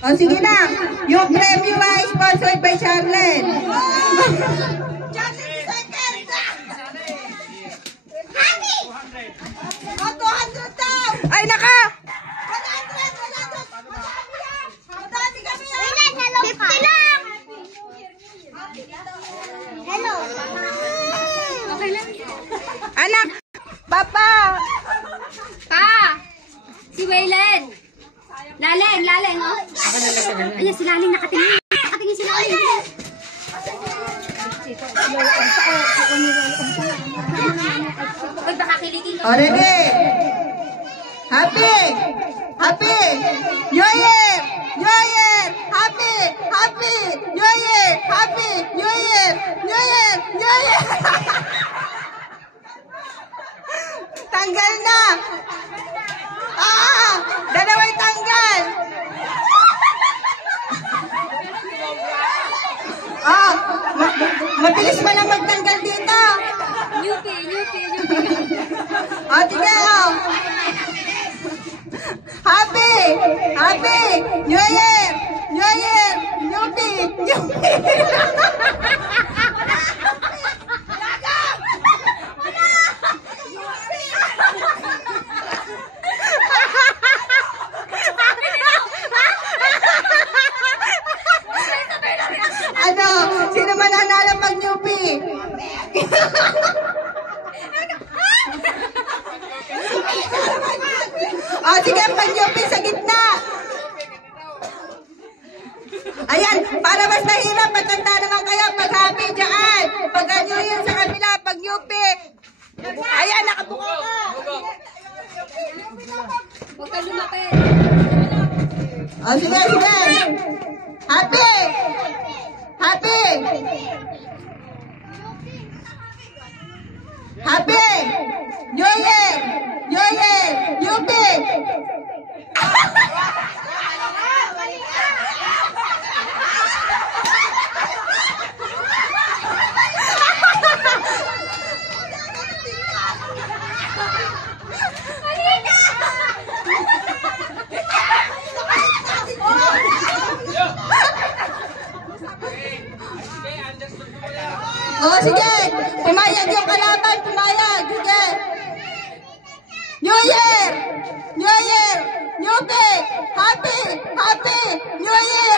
O sige na, yung premyo ay sponsored by Charlene. Ay naka! 50 lang! Hello! Okay lang. Anak! Papa! Pa! Si Waylen! Laleng, oh! Ayan, si Laleng nakatingin. Nakatingin si Laleng. Uy, baka kiligin. O, ready? Happy! Happy! New Year! New Year! Happy! Happy! New Year! Happy! New Year! New Year! New Year! Tanggal na! Ah! Dalaway tanggal! Ah! Mabilis pa lang magtanggal dito! Nyupi. O, tignan mo! Happy! Happy! New Year! New Year! Nyupi! Ano? Sino mananalo pag Nyupi? O, sige, pag Nyupi sa gitna. Ayan, para mas mahirap, magkanta naman kayo pag happy dyan. Pag New Year sa kabila, pag Nyupi. Ayan, nakabuka ka. Huwag ka lumapit. O, sige. Happy! Happy! Happy! New Year! New Year! Nyupi! Oh, sige. Pumayag yung kalaban. Pumayag. Sige. New Year! New Year! Nyupi! Happy! Happy! New Year!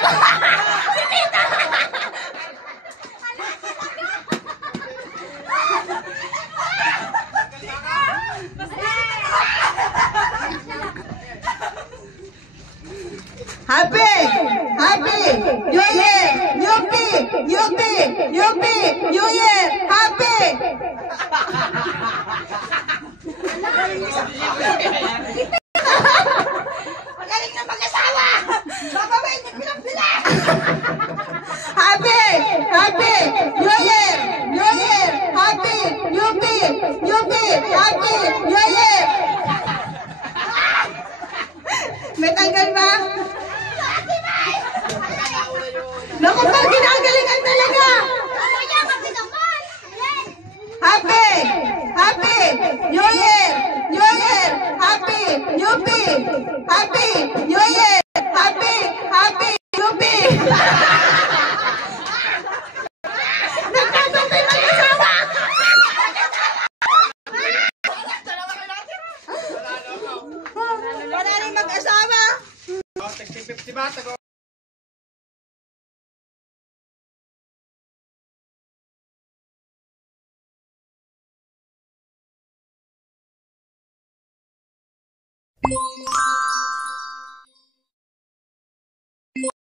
Happy! Happy! New Year! Nyupi! Nyupi! Nyupi! New Year! Happy! Magaling na mag-asawa! Babawin! Bilang-bilang! Happy! Happy! New Year! New Year! Happy! Nyupi! Nyupi! Happy! New Year! May tanggal ba? Naku pa, ginagalingan talaga! Happy! Happy! New Year! New Year! Happy! Nyupi! Happy! New Year! Happy! Happy! Nyupi! diba? Tago